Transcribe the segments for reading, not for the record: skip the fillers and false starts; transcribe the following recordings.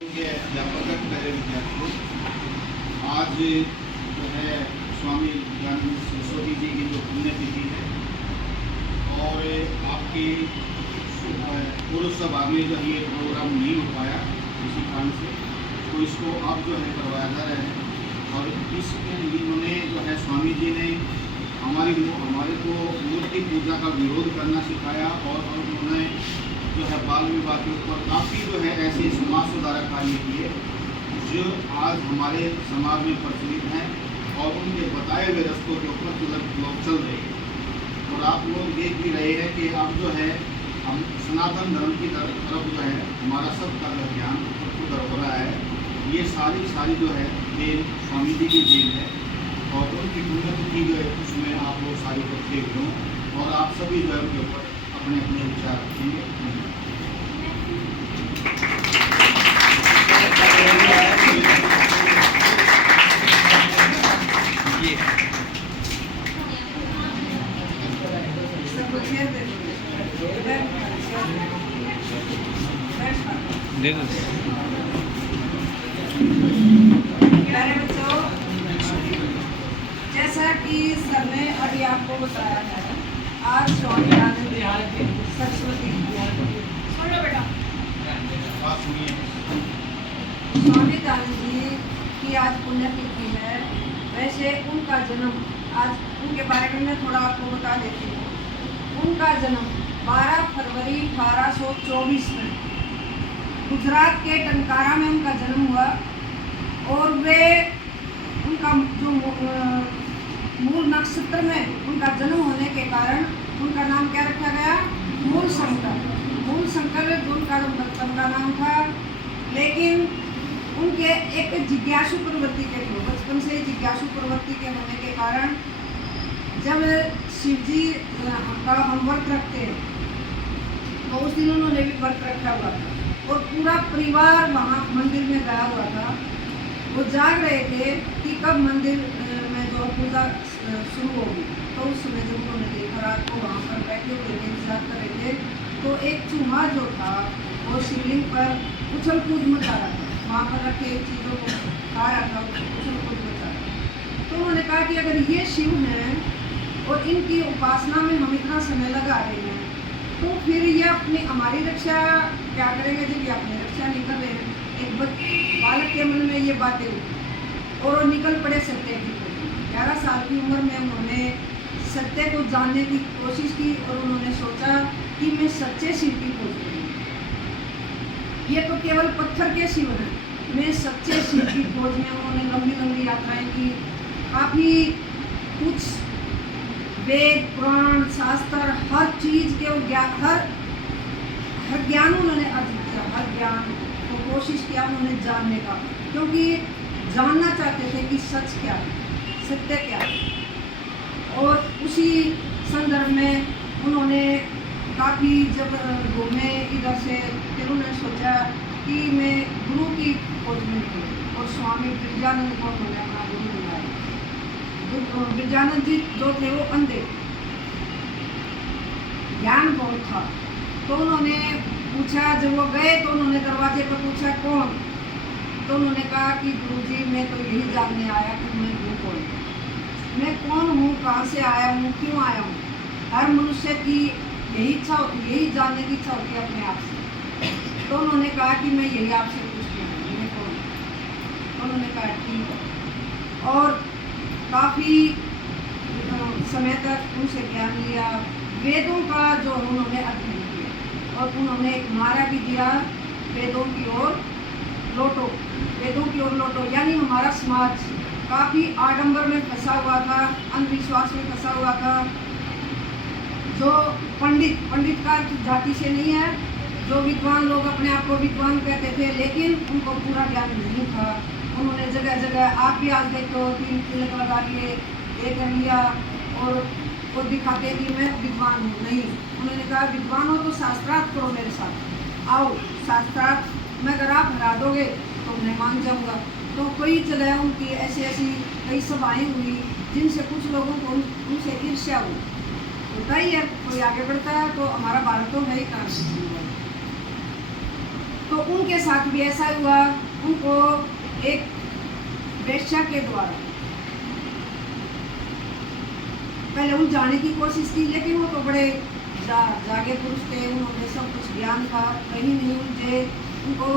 के अध्यापक पहले विद्यार्थी आज जो है स्वामी विवेकानंद सरस्वती जी की जो पुण्यतिथि है और आपकी पूर्व सभा में जो ये प्रोग्राम नहीं हो पाया किसी कारण से, तो इसको अब जो है करवाया जा रहा है। और इसमें इन्होंने जो है स्वामी जी ने हमारे को मूर्ति पूजा का विरोध करना सिखाया और उन्होंने जो है बाल विवाह के ऊपर काफ़ी जो है ऐसे समाज सुधारक कार्य किए जो आज हमारे समाज में प्रचलित हैं और उनके बताए हुए रास्तों के ऊपर लोग चल रहे हैं। और आप लोग देख भी रहे हैं कि अब जो है हम सनातन धर्म की तरफ जो है हमारा सबका जो ध्यान उधर हो रहा है। ये सारी जो है देन स्वामी जी की देन है और उनकी पुण्यतिथि जो है उसमें आप लोग सारी इकट्ठे हुए हों और आप सभी जो है उनके ऊपर अपने अपने विचार रखेंगे। जैसा कि सर ने अभी आपको बताया है, आज स्वामी विवेकानंद सरस्वती स्वामी विवेकानंद जी की आज पुण्यतिथि है। वैसे उनका जन्म आज उनके बारे में मैं थोड़ा आपको बता देती हूँ। उनका जन्म 12 फरवरी 1824 में गुजरात के टंकारा में उनका जन्म हुआ और वे उनका जो मूल नक्षत्र में उनका जन्म होने के कारण उनका नाम क्या रखा गया? मूल शंकर उनका नाम था। लेकिन उनके एक जिज्ञासु प्रवृत्ति के थे, बचपन से जिज्ञासु प्रवृत्ति के होने के कारण जब शिव जी का हम व्रत रखते हैं तो उस दिन उन्होंने भी व्रत रखा हुआ था और पूरा परिवार वहाँ मंदिर में गया हुआ था। वो जाग रहे थे कि कब मंदिर में जो पूजा शुरू होगी। तो उस समय जब उन्होंने देखा रात को वहाँ पर बैठे हुए थे, इंतजार कर रहे थे, तो एक चूहा जो था वो शिवलिंग पर उछल कूद मचा रहा था, वहाँ पर रखे चीज़ों को खा रहा था, उछल कूद मचा रहा था। तो उन्होंने कहा कि अगर ये शिव हैं और इनकी उपासना में हम इतना समय लगा रहे हैं तो फिर ये अपनी हमारी रक्षा क्या करेंगे जब ये अपनी रक्षा नहीं कर रहे हैं। एक बालक के मन में ये बातें उठी और वो निकल पड़े सत्य की खोज। 11 साल की उम्र में उन्होंने सत्य को जानने की कोशिश की और उन्होंने सोचा कि मैं सच्चे शिव की खोज करूँगी। ये तो केवल पत्थर के शिव हैं, मैं सच्चे शिव की खोज में उन्होंने लंबी लंबी यात्राएं की। काफ़ी कुछ वेद पुराण शास्त्र हर चीज़ के हर ज्ञान उन्होंने अर्जित किया, हर ज्ञान को कोशिश किया उन्होंने जानने का, क्योंकि जानना चाहते थे कि सच क्या है, सत्य क्या है। और उसी संदर्भ में उन्होंने काफ़ी जब घूमे इधर से, फिर उन्होंने सोचा कि मैं गुरु की खोज में निकलूँ और स्वामी विवेकानंद को उन्होंने अपना गुरु बनाया। विवेकानंद जी जो थे वो अंधे, ज्ञान बहुत था। तो उन्होंने पूछा, जब वो गए तो उन्होंने दरवाजे पर पूछा कौन? तो उन्होंने कहा कि गुरुजी मैं तो यही जानने आया कि मैं हूँ कौन, मैं कौन हूँ, कहाँ से आया हूँ, क्यों आया हूँ। हर मनुष्य की यही इच्छा होती है, यही जानने की इच्छा होती है अपने आप से। तो उन्होंने कहा कि मैं यही आपसे पूछती हूँ मैं कौन। तो उन्होंने कहा ठीक है और काफ़ी समय तक उनसे ज्ञान लिया। वेदों का जो उन्होंने अध्ययन किया और उन्होंने एक नारा भी दिया, वेदों की ओर लौटो, वेदों की ओर लौटो। यानी हमारा समाज काफ़ी आडंबर में फंसा हुआ था, अंधविश्वास में फंसा हुआ था। जो पंडित का जाति से नहीं है, जो विद्वान लोग अपने आप को विद्वान कहते थे लेकिन उनको पूरा ज्ञान नहीं था। उन्होंने जगह जगह, आप भी आज देखो, 3 तिलक लगा लिए, ये कर लिया और वो दिखाते कि मैं विद्वान हूँ। नहीं, उन्होंने कहा विद्वान हो तो शास्त्रार्थ करो मेरे साथ, आओ शास्त्रार्थ में अगर आप हरा दोगे तो मैं मान जाऊँगा। तो कई जगह उनकी ऐसी कई सभाएँ हुई जिनसे कुछ लोगों को उनसे ईर्ष्या हुई। होता ही है, कोई आगे बढ़ता है तो हमारा भारत तो है ही कहाँ से। तो तो उनके साथ भी ऐसा हुआ। उनको एक वेश्या के द्वारा पहले उलझाने की कोशिश की, लेकिन वो तो बड़े जागे पुरुष थे, उन्होंने सब कुछ ज्ञान था, कहीं नहीं उलझे। उनको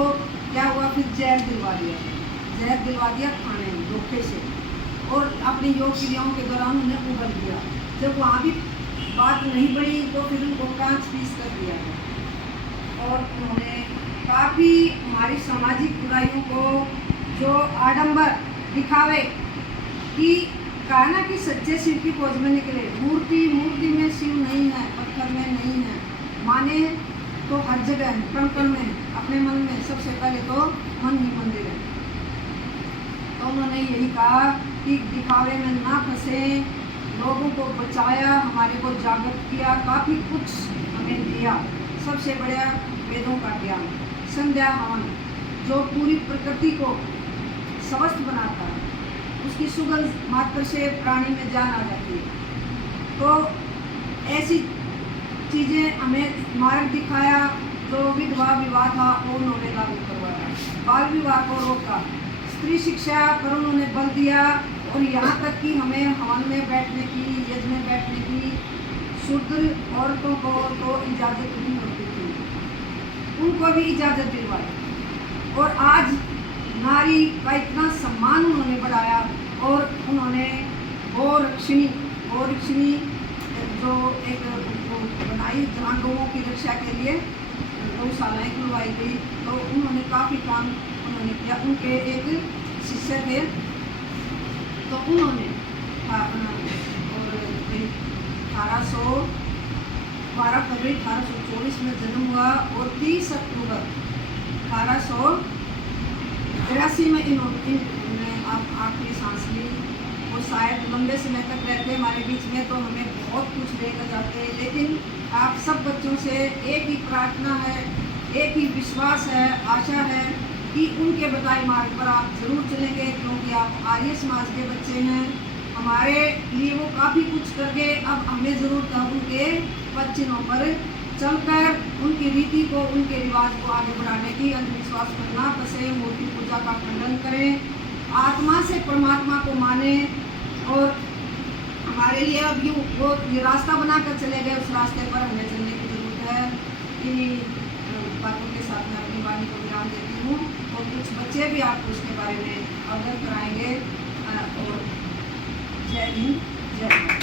क्या हुआ, फिर जहर दिलवा दिया खाने में धोखे से, और अपनी योग क्रियाओं के दौरान उन्हें उगल दिया। जब वहाँ भी बात नहीं बढ़ी तो फिर उनको कांच पीस कर दिया गया। और उन्होंने काफ़ी हमारी सामाजिक बुराइयों को, जो आडंबर दिखावे कि कहा ना कि सच्चे शिव की खोज में निकले, मूर्ति में शिव नहीं है, पत्थर में नहीं है, माने तो हर जगह है, कण कण में है, अपने मन में। सबसे पहले तो मन ही मंदिर है। तो उन्होंने यही कहा कि दिखावे में ना फंसे, लोगों को बचाया, हमारे को जागृत किया, काफ़ी कुछ हमें दिया। सबसे बड़ा वेदों का ज्ञान, संध्या हवन, जो पूरी प्रकृति को स्वस्थ बनाता है, उसकी सुगंध मात्र से प्राणी में जान आ जाती है। तो ऐसी चीज़ें हमें मार्ग दिखाया। जो विधवा विवाह था वो उन्होंने लागू करवाया, बाल विवाह को रोका, स्त्री शिक्षा पर उन्होंने बल दिया, और यहाँ तक कि हमें हवन में बैठने की, यज्ञ में बैठने की शुद्ध औरतों को तो इजाज़त नहीं होती थी, उनको भी इजाज़त दिलवाई। और आज नारी का इतना सम्मान उन्होंने बढ़ाया, और उन्होंने गौरक्षिणी जो एक बनाई, जहाँ गौओं की रक्षा के लिए गौशालाएँ खुलवाई गई। तो उन्होंने काफ़ी काम उन्होंने किया। उनके एक शिष्य थे, तो उन्होंने 12 फरवरी 1824 में जन्म हुआ, और 30 अक्टूबर 1883 में इन्होंने आखिरी सांस ली। वो शायद लंबे समय तक रहते हमारे बीच में, तो हमें बहुत कुछ देकर जाते हैं। लेकिन आप सब बच्चों से एक ही प्रार्थना है, एक ही विश्वास है, आशा है कि उनके बताए मार्ग पर आप जरूर चलेंगे, क्योंकि आप आर्य समाज के बच्चे हैं। हमारे लिए वो काफ़ी कुछ कर गए, अब हमें ज़रूरत है उनके पद चिन्हों पर चलकर उनकी रीति को, उनके रिवाज को आगे बढ़ाने की। अंधविश्वास पर ना फंसे, मूर्ति पूजा का खंडन करें, आत्मा से परमात्मा को माने। और हमारे लिए अब वो रास्ता बनाकर चले गए, उस रास्ते पर हमें चलने की जरूरत है। इन्हीं बातों के साथ मैं अपनी वाणी को विराम देती हूँ, और कुछ बच्चे भी आपको उसके बारे में अवगत कराएंगे। और जय हिंद, जय भारत।